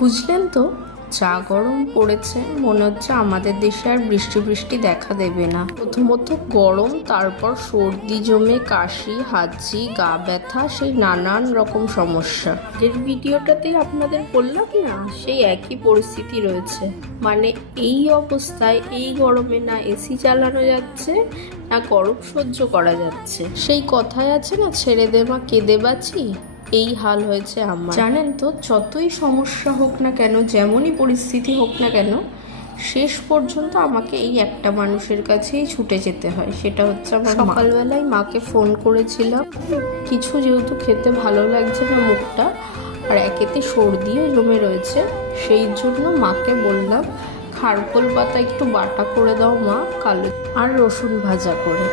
বুঝলেন তো, যা গরম পড়েছে মনে হচ্ছে আমাদের দেশে আর বৃষ্টি বৃষ্টি দেখা দেবে না। প্রথমত গরম, তারপর সর্দি জমে কাশি, হাঁচি, গা ব্যথা, সেই নানান রকম সমস্যা। এর ভিডিওটাতেই আপনাদের বললাম না, সেই একই পরিস্থিতি রয়েছে। মানে এই অবস্থায় এই গরমে না এসি চালানো যাচ্ছে, না গরম সহ্য করা যাচ্ছে। সেই কথায় আছে না, ছেড়ে দে মা কেঁদে বাঁচি, এই হাল হয়েছে আমার। জানেন তো, যতই সমস্যা হোক না কেন, যেমনই পরিস্থিতি হোক না কেন, শেষ পর্যন্ত আমাকে এই একটা মানুষের কাছেই ছুটে যেতে হয়, সেটা হচ্ছে আমার মা। সকালবেলায় মাকে ফোন করেছিলাম, কিছু যেহেতু খেতে ভালো লাগছে না মুখটা, আর একেতে সর্দিও জমে রয়েছে, সেই জন্য মাকে বললাম খারকোল পাতা একটু বাটা করে দাও মা, কালো আর রসুন ভাজা করে,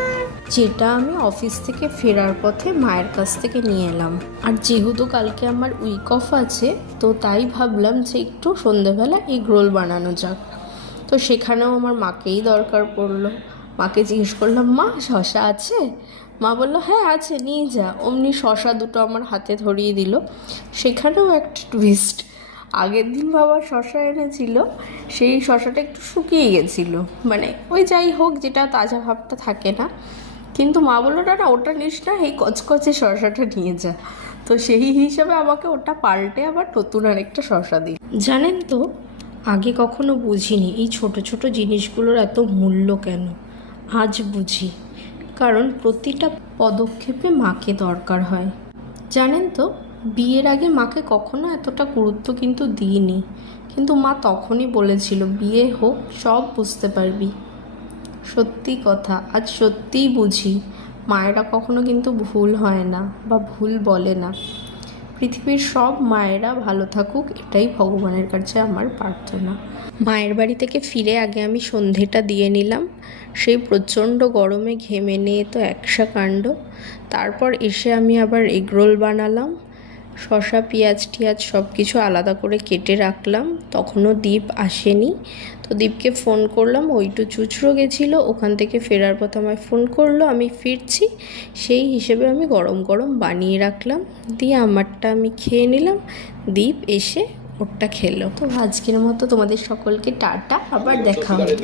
যেটা আমি অফিস থেকে ফেরার পথে মায়ের কাছ থেকে নিয়ে এলাম। আর যেহেতু কালকে আমার উইক অফ আছে, তো তাই ভাবলাম যে একটু সন্ধেবেলা এগ রোল বানানো যাক। তো সেখানেও আমার মাকেই দরকার পড়লো। মাকে জিজ্ঞেস করলাম, মা শশা আছে? মা বললো হ্যাঁ আছে, নিয়ে যা। অমনি শশা দুটো আমার হাতে ধরিয়ে দিল। সেখানেও একটা টুইস্ট, আগের দিন বাবা শশা এনেছিল, সেই শশাটা একটু শুকিয়ে গেছিলো, মানে ওই যাই হোক, যেটা তাজা ভাবটা থাকে না। কিন্তু মা বললো না না ওটা নিস না, এই কচকচে শশাটা নিয়ে যা। তো সেই হিসাবে আমাকে ওটা পাল্টে আবার নতুন আরেকটা শশা দিই। জানেন তো, আগে কখনো বুঝিনি এই ছোট ছোট জিনিসগুলোর এত মূল্য কেন। আজ বুঝি, কারণ প্রতিটা পদক্ষেপে মাকে দরকার হয়। জানেন তো, বিয়ের আগে মাকে কখনো এতটা গুরুত্ব কিন্তু দিইনি, কিন্তু মা তখনই বলেছিল বিয়ে হোক সব বুঝতে পারবি। সত্যি কথা, আজ সত্যিই বুঝি মায়েরা কখনো কিন্তু ভুল হয় না বা ভুল বলে না। পৃথিবীর সব মায়েরা ভালো থাকুক, এটাই ভগবানের কাছে আমার প্রার্থনা। মায়ের বাড়ি থেকে ফিরে আগে আমি সন্ধেটা দিয়ে নিলাম, সেই প্রচণ্ড গরমে ঘেমে নিয়ে তো একসা কাণ্ড। তারপর এসে আমি আবার এগরোল বানালাম, শসা পেঁয়াজ টিয়াজ সব কিছু আলাদা করে কেটে রাখলাম। তখনও দীপ আসেনি, তো দীপকে ফোন করলাম, ওইটু চুচড়ো গেছিলো, ওখান থেকে ফেরার পথ আমায় ফোন করলো, আমি ফিরছি, সেই হিসেবে আমি গরম গরম বানিয়ে রাখলাম, দিয়ে আমারটা আমি খেয়ে নিলাম, দীপ এসে ওরটা খেলো। তো আজকের মতো তোমাদের সকলকে টাটা, আবার দেখা হবে।